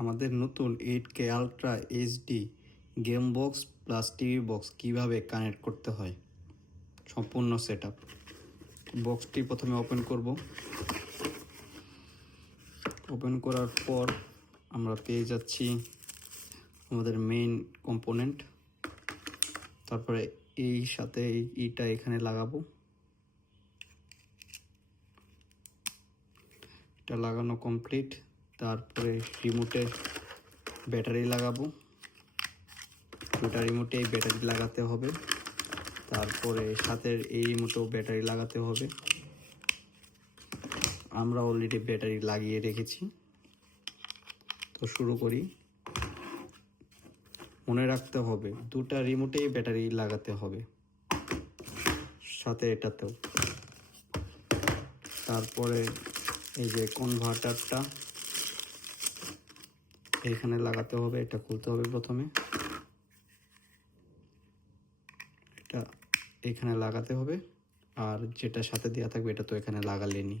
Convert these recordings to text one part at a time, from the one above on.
আমাদের নতুন 8K ultra HD game box plus TV box কীভাবে কানেক্ট করতে হয় সম্পূর্ণ সেটআপ। বক্সটি প্রথমে ওপেন করব। ওপেন করার পর আমরা পেয়ে যাচ্ছি আমাদের মেইন কম্পোনেন্ট। তারপরে এই সাথে এইটা এখানে লাগাবো। এটা লাগানো কমপ্লিট। তারপরে রিমোটে ব্যাটারি লাগাবো। দুটা রিমোটে এই ব্যাটারি লাগাতে হবে। তারপরে সাথে এই রিমোটেও ব্যাটারি লাগাতে হবে। আমরা অলরেডি ব্যাটারি লাগিয়ে রেখেছি। তো শুরু করি। মনে রাখতে হবে দুটা রিমোটেই ব্যাটারি লাগাতে হবে, সাথে এটাতেও। তারপরে এই যে কনভার্টারটা এখানে লাগাতে হবে। এটা খুলতে হবে প্রথমে। এটা এখানে লাগাতে হবে, আর যেটা সাথে দেওয়া থাকবে এটা তো এখানে লাগালেনি।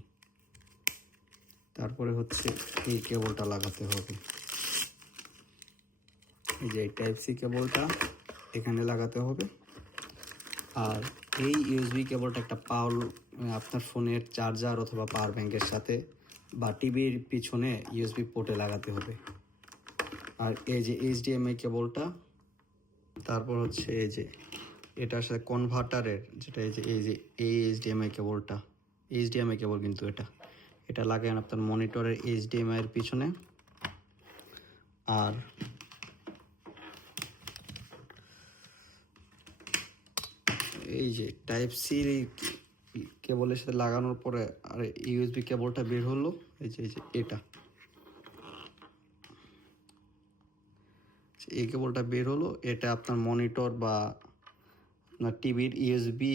তারপরে হচ্ছে এই কেবলটা লাগাতে হবে। এই যে টাইপ সি কেবলটা এখানে লাগাতে হবে। আর এই ইউএসবি কেবলটা একটা পাওয়ার আপনার ফোনের চার্জার অথবা পাওয়ার ব্যাংকের সাথে বা টিভির পিছনে ইউএসবি পোর্টে লাগাতে হবে। আর এই যে এইচডিএমআই কেবলটা, তারপর হচ্ছে এই যে এটার সাথে কনভার্টারের যেটা এই যে এই এইচডিএমআই কেবলটা, এইচডিএমআই কেবল কিন্তু এটা লাগান আপনার মনিটরের এইচডিএমআই এর পিছনে। আর এই যে টাইপ সি কেবলের সাথে লাগানোর পরে আর ইউএসবি কেবলটা বের হলো। এই যে এই কেবলটা বের হলো। এটা আপনার মনিটর বা আপনার টিভির ইউএসবি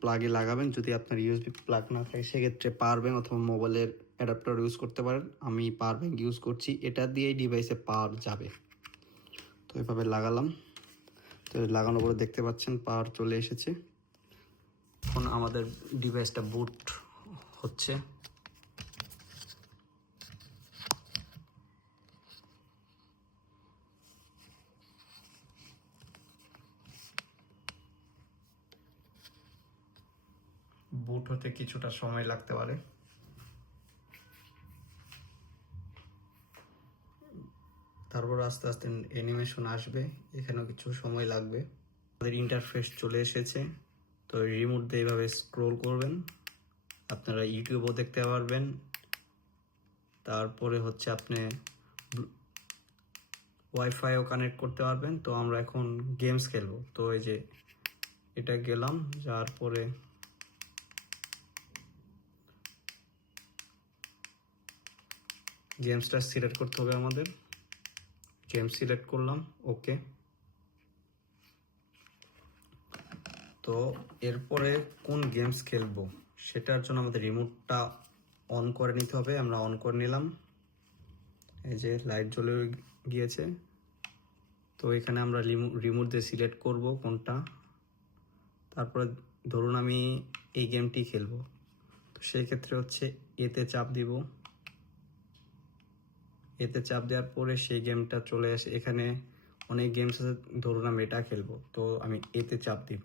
প্লাগে লাগাবেন। যদি আপনার ইউএসবি প্লাগ না থাকে সেক্ষেত্রে পাওয়ার ব্যাংক অথবা মোবাইলের অ্যাডাপ্টার ইউজ করতে পারেন। আমি পাওয়ার ব্যাংক ইউজ করছি। এটা দিয়েই ডিভাইসে পাওয়ার যাবে। তো এভাবে লাগালাম। তো লাগানোর পরে দেখতে পাচ্ছেন পাওয়ার চলে এসেছে। এখন আমাদের ডিভাইসটা বুট হচ্ছে। বুট হতে কিছুটা সময় লাগতে পারে। তারপর আস্তে আস্তে অ্যানিমেশন আসবে। এখানেও কিছু সময় লাগবে। আমাদের ইন্টারফেস চলে এসেছে। তো রিমোট দিয়ে এইভাবে স্ক্রোল করবেন, আপনারা ইউটিউবও দেখতে পারবেন। তারপরে হচ্ছে আপনি ওয়াইফাইও কানেক্ট করতে পারবেন। তো আমরা এখন গেমস খেলবো। তো এই যে এটা গেলাম, যাওয়ার পরে গেমসটা সিলেক্ট করতে হবে আমাদের। গেম সিলেক্ট করলাম, ওকে। তো এরপরে কোন গেমস খেলবো সেটার জন্য আমাদের রিমোটটা অন করে নিতে হবে। আমরা অন করে নিলাম। এই যে লাইট জ্বলে গিয়েছে। তো এখানে আমরা রিমোট দিয়ে সিলেক্ট করব কোনটা। তারপরে ধরুন আমি এই গেমটি খেলবো। তো সেই ক্ষেত্রে হচ্ছে এতে চাপ দিব। এতে চাপ দেওয়ার পরে সেই গেমটা চলে আসে। এখানে অনেক গেমস আছে, ধরুন আমি এটা খেলবো। তো আমি এতে চাপ দিব।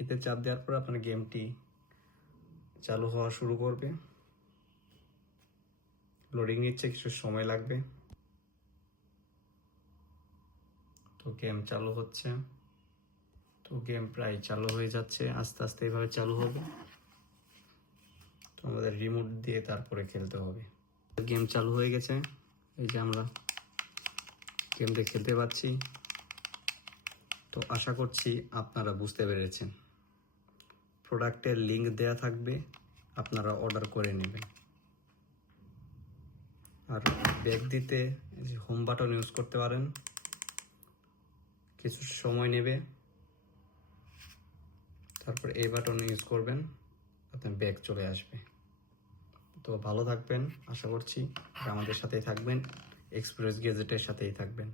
এতে চাপ দেওয়ার পর আপনার গেমটি চালু হওয়া শুরু করবে। লোডিং নিচ্ছে, কিছু সময় লাগবে। তো গেম চালু হচ্ছে। তো গেম প্রায় চালু হয়ে যাচ্ছে। আস্তে আস্তে এইভাবে চালু হবে। তো আমাদের রিমোট দিয়ে তারপরে খেলতে হবে। গেম চালু হয়ে গেছে। এই যে আমরা গেমটা খেলতে পাচ্ছি। তো আশা করছি আপনারা বুঝতে পেরেছেন। প্রোডাক্টের লিঙ্ক দেয়া থাকবে, আপনারা অর্ডার করে নেবেন। আর ব্যাক দিতে হোম বাটন ইউজ করতে পারেন, কিছু সময় নেবে। তারপর এই বাটন ইউজ করবেন, আপনার ব্যাক চলে আসবে। তো ভালো থাকবেন, আশা করছি আমাদের সাথেই থাকবেন, এক্সপ্রেস গ্যাজেটের সাথেই থাকবেন।